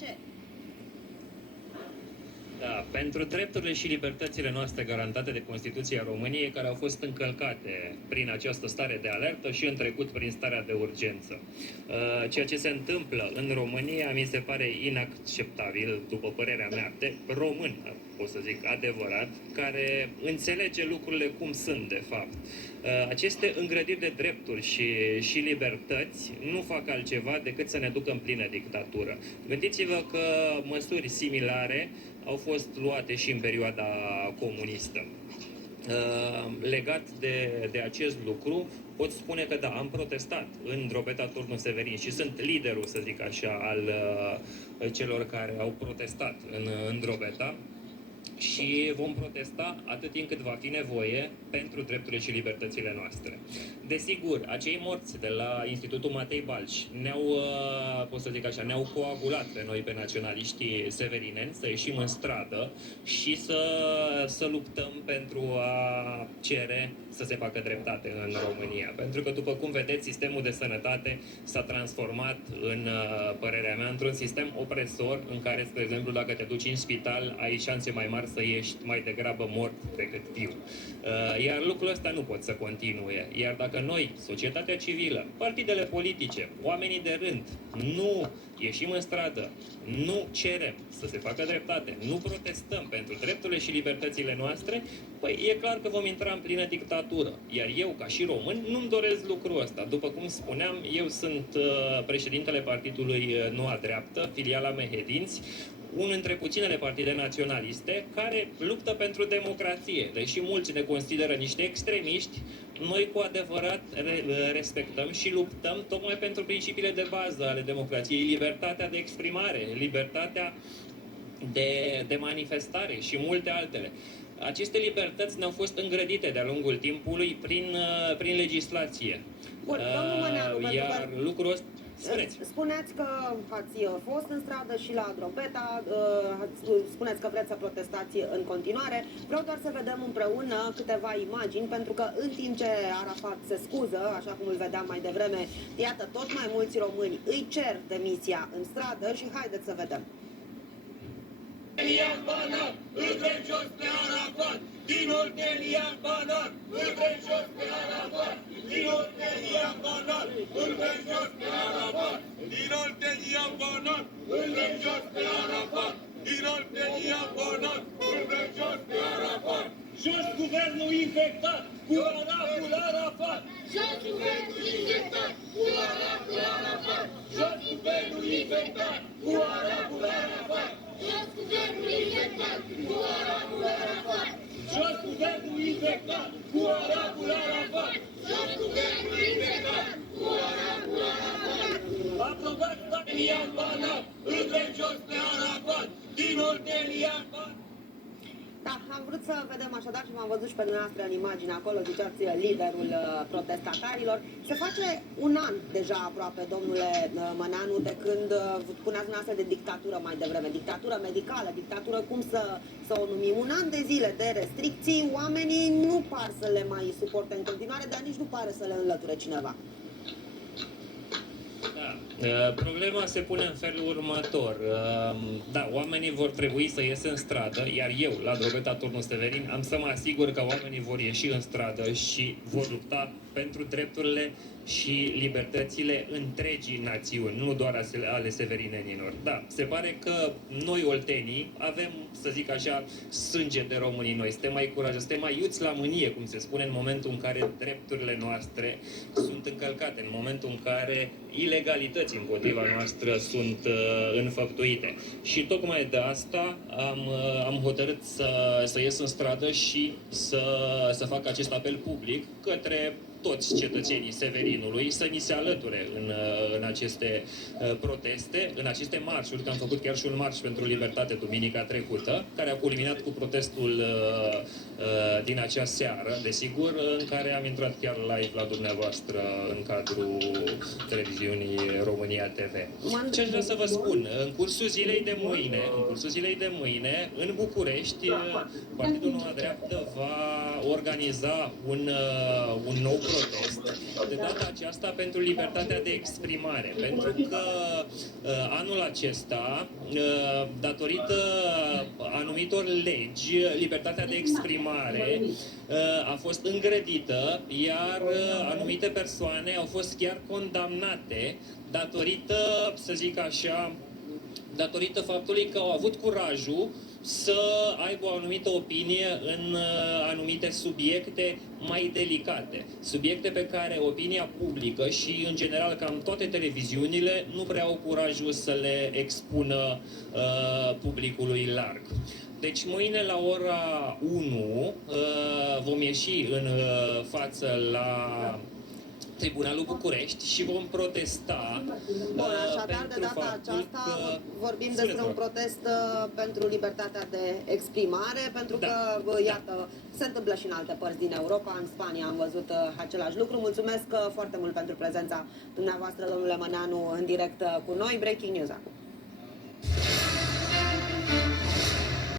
ce? Da, pentru drepturile și libertățile noastre garantate de Constituția României, care au fost încălcate prin această stare de alertă și în trecut prin starea de urgență. Ceea ce se întâmplă în România mi se pare inacceptabil, după părerea mea, de român, pot să zic, adevărat, care înțelege lucrurile cum sunt, de fapt. Aceste îngrădiri de drepturi și libertăți nu fac altceva decât să ne ducă în plină dictatură. Gândiți-vă că măsuri similare au fost luate și în perioada comunistă. Legat de acest lucru, pot spune că da, am protestat în Drobeta Turnu Severin și sunt liderul, să zic așa, al celor care au protestat în Drobeta. Și vom protesta atât timp cât va fi nevoie pentru drepturile și libertățile noastre. Desigur, acei morți de la Institutul Matei Balș ne-au, pot să zic așa, ne-au coagulat pe noi, pe naționaliștii severineni, să ieșim în stradă și să luptăm pentru a cere să se facă dreptate în România. Pentru că, după cum vedeți, sistemul de sănătate s-a transformat, în părerea mea, într-un sistem opresor în care, spre exemplu, dacă te duci în spital, ai șanse mai mari să ieși mai degrabă mort decât viu. Iar lucrul ăsta nu pot să continue. Iar dacă noi, societatea civilă, partidele politice, oamenii de rând, nu ieșim în stradă, nu cerem să se facă dreptate, nu protestăm pentru drepturile și libertățile noastre, păi e clar că vom intra în plină dictatură. Iar eu, ca și român, nu-mi doresc lucrul ăsta. După cum spuneam, eu sunt președintele partidului Noua Dreaptă, filiala Mehedinți, unul dintre puținele partide naționaliste care luptă pentru democrație. Deși mulți ne consideră niște extremiști, noi cu adevărat respectăm și luptăm tocmai pentru principiile de bază ale democrației, libertatea de exprimare, libertatea de manifestare și multe altele. Aceste libertăți ne-au fost îngrădite de-a lungul timpului prin legislație. Bun, domnul Măneanu, iar lucrul ăsta... Spuneți că ați fost în stradă și la Drobeta, spuneți că vreți să protestați în continuare. Vreau doar să vedem împreună câteva imagini, pentru că în timp ce Arafat se scuză, așa cum îl vedeam mai devreme, iată, tot mai mulți români îi cer demisia în stradă și haideți să vedem. Elian Banar, îl vrem jos pe Arafat! Din Elian Banar, îl vrem jos pe Arafat! Din Elian Banar, îl vrem jos pe Arafat! Din Elian Banar, îl vrem jos pe Arafat! Din Elian Banar, îl vrem jos pe Arafat! Jos guvernul infectat cu Arabul Arafat! Jos guvernul infectat cu Arabul Arafat! Jos guvernul infectat cu Arabul Arafat! Jos guvernul infectat cu Arabul Arafat! Jos guvernul infectat cu Arabul Arafat! Jos guvernul infectat cu Arabul Arafat! Aprobați Elian Banar, îl vrem jos pe Arafat! Din Elian Banar! Da, am vrut să vedem așadar și v-am văzut și pe dumneavoastră în imagine acolo, ziceați liderul protestatarilor. Se face un an deja aproape, domnule Măneanu, de când puneați dumneavoastră de dictatură mai devreme, dictatură medicală, dictatură cum să o numim. Un an de zile de restricții, oamenii nu par să le mai suporte în continuare, dar nici nu pare să le înlăture cineva. Problema se pune în felul următor. Da, oamenii vor trebui să iasă în stradă, iar eu, la Drobeta Turnu Severin, am să mă asigur că oamenii vor ieși în stradă și vor lupta pentru drepturile și libertățile întregii națiuni, nu doar ale severinenilor. Da, se pare că noi, oltenii, avem, să zic așa, sânge de românii noi. Suntem mai curajoși, suntem mai iuți la mânie, cum se spune, în momentul în care drepturile noastre sunt încălcate, în momentul în care ilegalități împotriva noastră sunt înfăptuite. Și tocmai de asta am hotărât să ies în stradă și să fac acest apel public către toți cetățenii Severinului să ni se alăture în aceste proteste, în aceste marșuri, că am făcut chiar și un marș pentru libertate duminica trecută, care a culminat cu protestul din acea seară, desigur, în care am intrat chiar live la dumneavoastră în cadrul televiziunii România TV. Ce aș vrea să vă spun? În cursul zilei de mâine, în București, Partidul Noua Dreaptă va organiza un nou protest, de data aceasta pentru libertatea de exprimare, pentru că anul acesta, datorită anumitor legi, libertatea de exprimare a fost îngrădită, iar anumite persoane au fost chiar condamnate datorită, să zic așa, datorită faptului că au avut curajul să aibă o anumită opinie în anumite subiecte mai delicate. Subiecte pe care opinia publică și, în general, cam toate televiziunile nu prea au curajul să le expună publicului larg. Deci mâine la ora 1 vom ieși în față la Tribunalul București și vom protesta. Bun, așadar, de data aceasta vorbim despre un protest pentru libertatea de exprimare, pentru că, iată, se întâmplă și în alte părți din Europa, în Spania am văzut același lucru. Mulțumesc foarte mult pentru prezența dumneavoastră, domnule Măneanu, în direct cu noi. Breaking news acum.